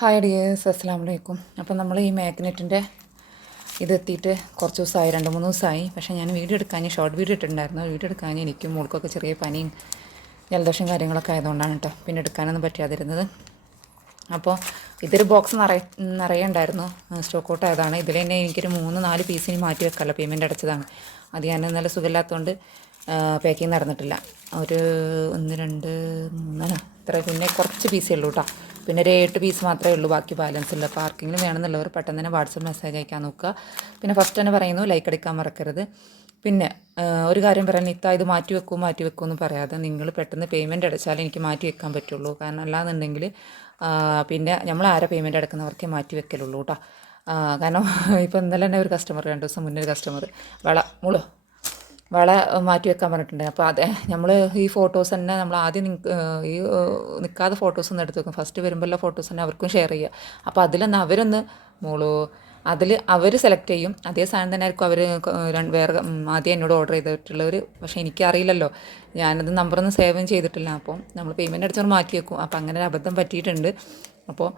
Hi dears അസ്സാം വലൈക്കും അപ്പം നമ്മൾ ഈ മാഗ്നറ്റിന്റെ ഇതെത്തിയിട്ട് കുറച്ച് ദിവസമായി രണ്ട് മൂന്ന് ദിവസമായി പക്ഷേ ഞാൻ വീഡിയോ എടുക്കാൻ ഷോർട്ട് വീഡിയോ ഇട്ടിട്ടുണ്ടായിരുന്നു. വീഡിയോ എടുക്കാൻ എനിക്കും മോൾക്കൊക്കെ ചെറിയ പനിയും ജലദോഷം കാര്യങ്ങളൊക്കെ ആയതുകൊണ്ടാണ് കേട്ടോ പിന്നെ എടുക്കാനൊന്നും പറ്റാതിരുന്നത്. അപ്പോൾ ഇതൊരു ബോക്സ് നിറയെ നിറയുണ്ടായിരുന്നു സ്റ്റോക്ക് ഔട്ട് ആയതാണ്. ഇതിൽ തന്നെ എനിക്കൊരു മൂന്ന് നാല് പീസിന് മാറ്റി വെക്കാമല്ലോ പേയ്മെന്റ് അടച്ചതാണ്. അത് ഞാൻ ഇന്നലെ സുഖമില്ലാത്തതുകൊണ്ട് പാക്കിങ് നടന്നിട്ടില്ല. ഒരു ഒന്ന് രണ്ട് മൂന്ന് ഇത്ര പിന്നെ കുറച്ച് പീസേ ഉള്ളൂ കേട്ടോ പിന്നെ ഒരു എട്ട് പീസ് മാത്രമേ ഉള്ളൂ. ബാക്കി ബാലൻസ് ഉള്ളൂ ആർക്കെങ്കിലും വേണമെന്നുള്ളവർ പെട്ടെന്ന് തന്നെ വാട്സപ്പ് മെസ്സേജ് അയക്കാൻ നോക്കുക. പിന്നെ ഫസ്റ്റ് തന്നെ പറയുന്നു ലൈക്ക് അടിക്കാൻ മറക്കരുത്. പിന്നെ ഒരു കാര്യം പറയാൻ ഇത്ത ഇത് മാറ്റി വെക്കൂ മാറ്റി വെക്കൂ എന്ന് പറയാതെ നിങ്ങൾ പെട്ടെന്ന് പേയ്മെന്റ് അടച്ചാലേ എനിക്ക് മാറ്റി വെക്കാൻ പറ്റുള്ളൂ. കാരണം അല്ലാന്നുണ്ടെങ്കിൽ പിന്നെ നമ്മൾ ആരെ പേയ്മെന്റ് അടക്കുന്നവർക്കേ മാറ്റി വെക്കലുള്ളൂ കേട്ടോ കാരണം ഇപ്പോൾ ഇന്നലെ തന്നെ ഒരു കസ്റ്റമർ രണ്ട് ദിവസം മുന്നേ ഒരു കസ്റ്റമർ വള മുളോ. വള മാറ്റി വെക്കാൻ പറഞ്ഞിട്ടുണ്ട്. അപ്പോൾ അതെ നമ്മൾ ഈ ഫോട്ടോസ് തന്നെ നമ്മൾ ആദ്യം ഈ നിൽക്കാതെ ഫോട്ടോസ് ഒന്ന് എടുത്ത് വെക്കും. ഫസ്റ്റ് വരുമ്പോഴുള്ള ഫോട്ടോസ് തന്നെ അവർക്കും ഷെയർ ചെയ്യുക. അപ്പോൾ അതിലൊന്ന് അവരൊന്ന് മോളു അതിൽ അവർ സെലക്ട് ചെയ്യും. അതേ സാധനം തന്നെ ആയിരിക്കും അവർ വേറെ ആദ്യം എന്നോട് ഓർഡർ ചെയ്തിട്ടുള്ളവർ പക്ഷേ എനിക്കറിയില്ലല്ലോ ഞാനത് നമ്പറൊന്നും സേവ് ചെയ്തിട്ടില്ല. അപ്പം നമ്മൾ പേയ്മെന്റ് അടിച്ചവർ മാറ്റി വെക്കും. അപ്പോൾ അങ്ങനെ ഒരു അബദ്ധം പറ്റിയിട്ടുണ്ട്. അപ്പോൾ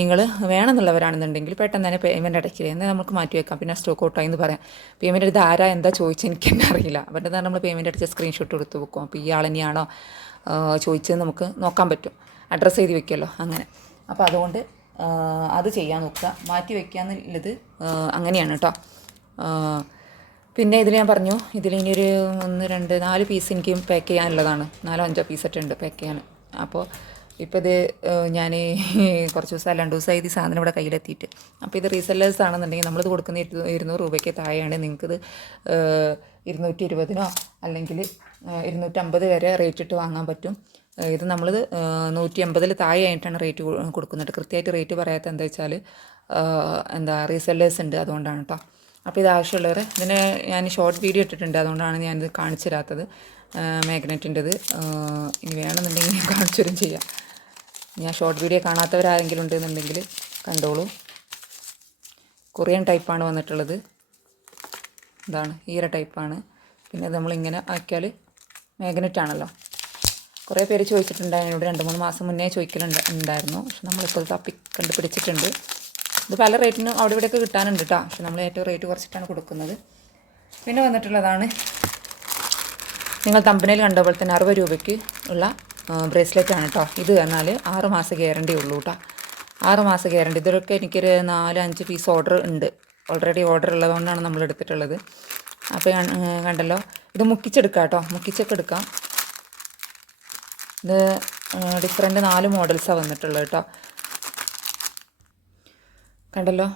നിങ്ങൾ വേണമെന്നുള്ളവരാണെന്നുണ്ടെങ്കിൽ പെട്ടെന്ന് തന്നെ പേയ്മെന്റ് അടയ്ക്കുക എന്നാൽ നമുക്ക് മാറ്റി വെക്കാം. പിന്നെ സ്റ്റോക്ക് ഔട്ടായി എന്ന് പറയാം. പേയ്മെന്റ് എടുത്ത് ആരാ എന്താ ചോദിച്ചത് എനിക്ക് തന്നെ അറിയില്ല. അവരുടെ നമ്മൾ പേയ്മെന്റ് അടിച്ച സ്ക്രീൻഷോട്ട് എടുത്ത് വെക്കും. അപ്പോൾ ഈ ആൾ തന്നെയാണോ ചോദിച്ചത് നമുക്ക് നോക്കാൻ പറ്റും. അഡ്രസ്സ് എഴുതി വെക്കുമല്ലോ അങ്ങനെ. അപ്പോൾ അതുകൊണ്ട് അത് ചെയ്യാൻ നോക്കുക. മാറ്റി വെക്കുക എന്നുള്ളത് അങ്ങനെയാണ് കേട്ടോ പിന്നെ ഇതിൽ ഞാൻ പറഞ്ഞു ഇതിൽ ഇനി ഒരു ഒന്ന് രണ്ട് നാല് പീസ് എനിക്ക് പാക്ക് ചെയ്യാനുള്ളതാണ്. നാലോ അഞ്ചോ പീസൊക്കെ ഉണ്ട് പാക്ക് ചെയ്യാൻ. അപ്പോൾ ഇപ്പോൾ ഇത് ഞാൻ കുറച്ച് ദിവസം രണ്ട് ദിവസമായി ഈ സാധനം ഇവിടെ കയ്യിലെത്തിയിട്ട്. അപ്പോൾ ഇത് റീസെല്ലേഴ്സ് ആണെന്നുണ്ടെങ്കിൽ നമ്മളിത് കൊടുക്കുന്ന ഇരു- ഇരുന്നൂറ് രൂപയ്ക്ക് താഴെയാണ് നിങ്ങൾക്കിത് ഇരുന്നൂറ്റി ഇരുപതിനോ അല്ലെങ്കിൽ ഇരുന്നൂറ്റമ്പത് വരെ റേറ്റ് ഇട്ട് വാങ്ങാൻ പറ്റും. ഇത് നമ്മൾ നൂറ്റി അമ്പതിൽ താഴെ ആയിട്ടാണ് റേറ്റ് കൊടുക്കുന്നുണ്ട് കൃത്യമായിട്ട് റേറ്റ് പറയാത്ത എന്താ വെച്ചാൽ എന്താ റീസെല്ലേഴ്സ് ഉണ്ട് അതുകൊണ്ടാണ് കേട്ടോ അപ്പോൾ ഇത് ആവശ്യമുള്ളവർ ഇതിന് ഞാൻ ഷോർട്ട് വീഡിയോ ഇട്ടിട്ടുണ്ട് അതുകൊണ്ടാണ് ഞാനിത് കാണിച്ചു തരാത്തത്. മാഗ്നറ്റിന്റെത് ഇനി വേണമെന്നുണ്ടെങ്കിൽ ഞാൻ കാണിച്ചു തരും ചെയ്യാം. ഞാൻ ഷോർട്ട് വീഡിയോ കാണാത്തവരാരെങ്കിലും ഉണ്ടെന്നുണ്ടെങ്കിൽ കണ്ടോളൂ കൊറിയൻ ടൈപ്പാണ് വന്നിട്ടുള്ളത്. ഇതാണ് ഈര ടൈപ്പാണ് പിന്നെ നമ്മളിങ്ങനെ ആക്കിയാൽ മാഗ്നറ്റ് ആണല്ലോ. കുറേ പേര് ചോദിച്ചിട്ടുണ്ടായിരുന്നു രണ്ട് മൂന്ന് മാസം മുന്നേ ചോദിക്കലുണ്ട് ഉണ്ടായിരുന്നു. പക്ഷെ നമ്മളിപ്പോൾ തപ്പി കണ്ടുപിടിച്ചിട്ടുണ്ട്. ഇത് പല റേറ്റിനും അവിടെ ഇവിടെയൊക്കെ കിട്ടാനുണ്ട് കേട്ടോ പക്ഷെ നമ്മൾ ഏറ്റവും റേറ്റ് കുറച്ചിട്ടാണ് കൊടുക്കുന്നത്. പിന്നെ വന്നിട്ടുള്ളതാണ് നിങ്ങൾ തമ്പനയിൽ കണ്ട പോലെ തന്നെ അറുപത് രൂപയ്ക്ക് ഉള്ള ബ്രേസ്ലെറ്റ് ആണ് കേട്ടോ ഇത് എന്നാൽ ആറ് മാസം ഗ്യാരണ്ടി ഉള്ളൂ കേട്ടോ ആറ് മാസം ഗ്യാരണ്ടി ഇതിലൊക്കെ എനിക്കൊരു നാല് അഞ്ച് പീസ് ഓർഡർ ഉണ്ട്. ഓൾറെഡി ഓർഡർ ഉള്ളതുകൊണ്ടാണ് നമ്മൾ എടുത്തിട്ടുള്ളത്. അപ്പോൾ കണ്ടല്ലോ. ഇത് മുക്കിച്ചെടുക്കാം കേട്ടോ മുക്കിച്ചൊക്കെ എടുക്കാം. ഇത് ഡിഫറെന്റ് നാല് മോഡൽസാണ് വന്നിട്ടുള്ളത് കേട്ടോ കണ്ടല്ലോ?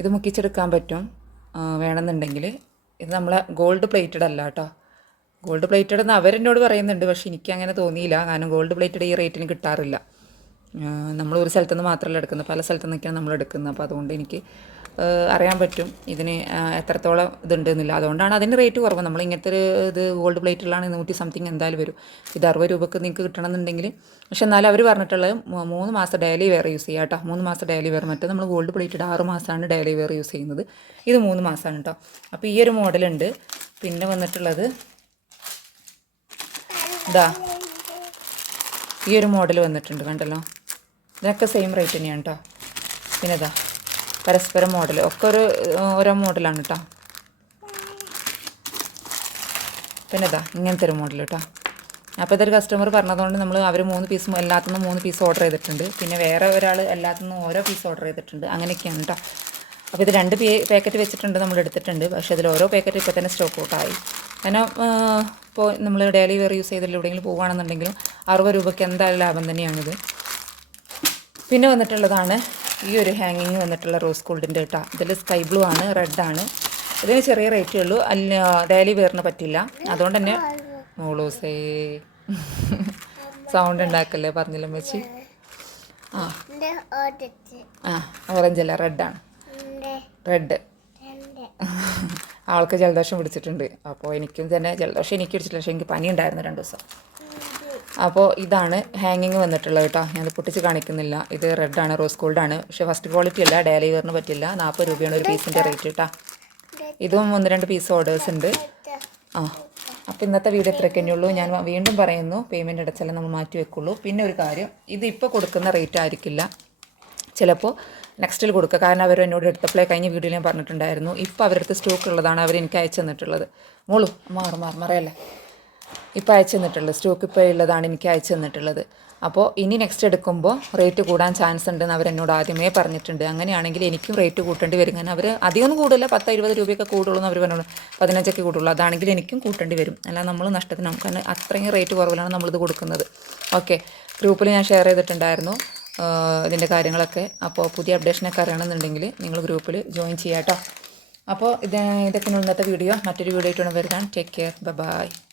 ഇത് മുക്കിച്ചെടുക്കാൻ പറ്റും. വേണമെന്നുണ്ടെങ്കിൽ ഇത് നമ്മളെ ഗോൾഡ് പ്ലേറ്റഡ് അല്ല കേട്ടോ ഗോൾഡ് പ്ലേറ്റഡ് എന്ന് അവരെന്നോട് പറയുന്നുണ്ട്. പക്ഷേ എനിക്ക് അങ്ങനെ തോന്നിയില്ല. കാരണം ഗോൾഡ് പ്ലേറ്റഡ് ഈ റേറ്റിന് കിട്ടാറില്ല. നമ്മൾ ഒരു സ്ഥലത്തു നിന്ന് മാത്രമല്ല എടുക്കുന്നത്. പല സ്ഥലത്തു നിന്നൊക്കെയാണ് നമ്മൾ എടുക്കുന്നത്. അപ്പോൾ അതുകൊണ്ട് എനിക്ക് അറിയാൻ പറ്റും ഇതിന് എത്രത്തോളം ഇതുണ്ട് എന്നില്ല അതുകൊണ്ടാണ് അതിന് റേറ്റ് കുറവ്. നമ്മൾ ഇങ്ങനത്തെ ഒരു ഇത് ഗോൾഡ് പ്ലേറ്റിലാണ് നൂറ്റി സംതിങ് എന്തായാലും വരും. ഇത് അറുപത് രൂപക്ക് നിങ്ങൾക്ക് കിട്ടണമെന്നുണ്ടെങ്കിൽ. പക്ഷെ എന്നാലും അവർ പറഞ്ഞിട്ടുള്ളത് മൂന്ന് മാസം ഡെയിലി വെയർ യൂസ് ചെയ്യാം കേട്ടോ. മൂന്ന് മാസം ഡെയിലി വെയർ മറ്റേ നമ്മൾ ഗോൾഡ് പ്ലേറ്റഡ് ആറ് മാസമാണ് ഡെയിലി വെയർ യൂസ് ചെയ്യുന്നത്. ഇത് മൂന്ന് മാസമാണ് കേട്ടോ. അപ്പോൾ ഈ ഒരു മോഡലുണ്ട് പിന്നെ വന്നിട്ടുള്ളത് ഇതാ ഈ ഒരു മോഡൽ വന്നിട്ടുണ്ട് കണ്ടല്ലോ. ഇതിനൊക്കെ സെയിം റേറ്റ് തന്നെയാണ് കേട്ടോ പിന്നെ ഇതാ പരസ്പര മോഡൽ ഒക്കെ ഒരു ഓരോ മോഡലാണ് കേട്ടോ പിന്നെ ഇതാ ഇങ്ങനത്തെ ഒരു മോഡൽ കേട്ടോ അപ്പോൾ ഇതൊരു കസ്റ്റമർ പറഞ്ഞതുകൊണ്ട് നമ്മൾ അവർ മൂന്ന് പീസ് എല്ലാത്തുനിന്നും മൂന്ന് പീസ് ഓർഡർ ചെയ്തിട്ടുണ്ട്. പിന്നെ വേറെ ഒരാൾ എല്ലാത്തുനിന്നും ഓരോ പീസ് ഓർഡർ ചെയ്തിട്ടുണ്ട്. അങ്ങനെയൊക്കെയാണ് കേട്ടോ അപ്പോൾ ഇത് രണ്ട് പാക്കറ്റ് വെച്ചിട്ടുണ്ട് നമ്മൾ എടുത്തിട്ടുണ്ട് പക്ഷേ അതിൽ ഓരോ പാക്കറ്റ് ഇപ്പോൾ തന്നെ സ്റ്റോക്ക് ഔട്ടായി കാരണം ഇപ്പോൾ നമ്മൾ ഡെയിലി വെയർ യൂസ് ചെയ്തിട്ട് എവിടെയെങ്കിലും പോകുകയാണെന്നുണ്ടെങ്കിലും അറുപത് രൂപയ്ക്ക് എന്തായാലും ലാഭം തന്നെയാണിത്. പിന്നെ വന്നിട്ടുള്ളതാണ് ഈ ഒരു ഹാങ്ങിങ് വന്നിട്ടുള്ള റോസ് ഗോൾഡിന്റെ കേട്ടോ. ഇതിൽ സ്കൈ ബ്ലൂ ആണ് റെഡ് ആണ്. ഇതിന് ചെറിയ റേറ്റേ ഉള്ളൂ. അല്ല ഡെയിലി വെയറിന് പറ്റില്ല. അതുകൊണ്ട് തന്നെ മോളൂസേ. സൗണ്ട് ഉണ്ടാക്കല്ലേ പറഞ്ഞില്ല വെച്ച് ആ. ഓറഞ്ചല്ല ആ ഓറഞ്ച് അല്ല റെഡാണ് റെഡ്. ആൾക്ക് ജലദോഷം പിടിച്ചിട്ടുണ്ട്. അപ്പോൾ എനിക്കും തന്നെ ജലദോഷം എനിക്ക് പിടിച്ചിട്ടില്ല. പക്ഷേ എനിക്ക് പനി ഉണ്ടായിരുന്നു രണ്ട് ദിവസം. അപ്പോൾ ഇതാണ് ഹാങ്ങിങ് വന്നിട്ടുള്ളത് കേട്ടോ. ഞാൻ പൊട്ടിച്ച് കാണിക്കുന്നില്ല. ഇത് റെഡാണ് റോസ് ഗോൾഡാണ് പക്ഷേ ഫസ്റ്റ് ക്വാളിറ്റി അല്ല ഡെലിവറിന് പറ്റില്ല നാൽപ്പത് രൂപയാണ് ഒരു പീസിന്റെ റേറ്റ് കേട്ടോ. ഇതും ഒന്ന് രണ്ട് പീസ് ഓർഡേഴ്സ് ഉണ്ട്. ആ അപ്പോൾ ഇന്നത്തെ വീഡിയോ ഇത്രയൊക്കെ ഉള്ളൂ. ഞാൻ വീണ്ടും പറയുന്നു. പേയ്മെന്റ് അടച്ചാലേ നമ്മൾ മാറ്റി വെക്കുള്ളൂ. പിന്നെ ഒരു കാര്യം ഇത് കൊടുക്കുന്ന റേറ്റ് ആയിരിക്കില്ല. ചിലപ്പോൾ നെക്സ്റ്റിൽ കൊടുക്കുക. കാരണം അവർ എന്നോട് എടുത്തപ്പോഴേ കഴിഞ്ഞ വീഡിയോയിൽ ഞാൻ പറഞ്ഞിട്ടുണ്ടായിരുന്നു. ഇപ്പോൾ അവരടുത്ത് സ്റ്റോക്ക് ഉള്ളതാണ് അവർ എനിക്ക് അയച്ചു തന്നിട്ടുള്ളത്. മോളു മാറ് മാറ് മറയല്ലേ ഇപ്പോൾ അയച്ചു തന്നിട്ടുള്ളത്. സ്റ്റോക്ക് ഇപ്പോൾ ഉള്ളതാണ് എനിക്ക് അയച്ചു തന്നിട്ടുള്ളത്. അപ്പോൾ ഇനി നെക്സ്റ്റ് എടുക്കുമ്പോൾ റേറ്റ് കൂടാൻ ചാൻസ് ഉണ്ടെന്ന് അവർ എന്നോട് ആദ്യമേ പറഞ്ഞിട്ടുണ്ട്. അങ്ങനെയാണെങ്കിൽ എനിക്കും റേറ്റ് കൂട്ടേണ്ടി വരും. കാരണം അവർ അധികമൊന്നും കൂടില്ല പത്ത് ഇരുപത് രൂപയൊക്കെ കൂടുള്ളൂ എന്ന് അവർ പറഞ്ഞു പതിനഞ്ചൊക്കെ കൂടുള്ളൂ. അതാണെങ്കിൽ എനിക്കും കൂട്ടേണ്ടി വരും. അല്ല നമ്മൾ നഷ്ടത്തിന് കാരണം അത്രയും റേറ്റ് കുറവിലാണ് നമ്മളിത് കൊടുക്കുന്നത്. ഓക്കെ ഗ്രൂപ്പിൽ ഞാൻ ഷെയർ ചെയ്തിട്ടുണ്ടായിരുന്നു. ഇതിന്റെ കാര്യങ്ങളൊക്കെ അപ്പോൾ പുതിയ അപ്ഡേഷനൊക്കെ അറിയണമെന്നുണ്ടെങ്കിൽ നിങ്ങൾ ഗ്രൂപ്പിൽ ജോയിൻ ചെയ്യാം കേട്ടോ അപ്പോൾ ഇത് ഇതൊക്കെയാണ് ഇന്നത്തെ വീഡിയോ. മറ്റൊരു വീഡിയോ ആയിട്ടാണ് വരുന്നത് ടേക്ക് കെയർ ബൈ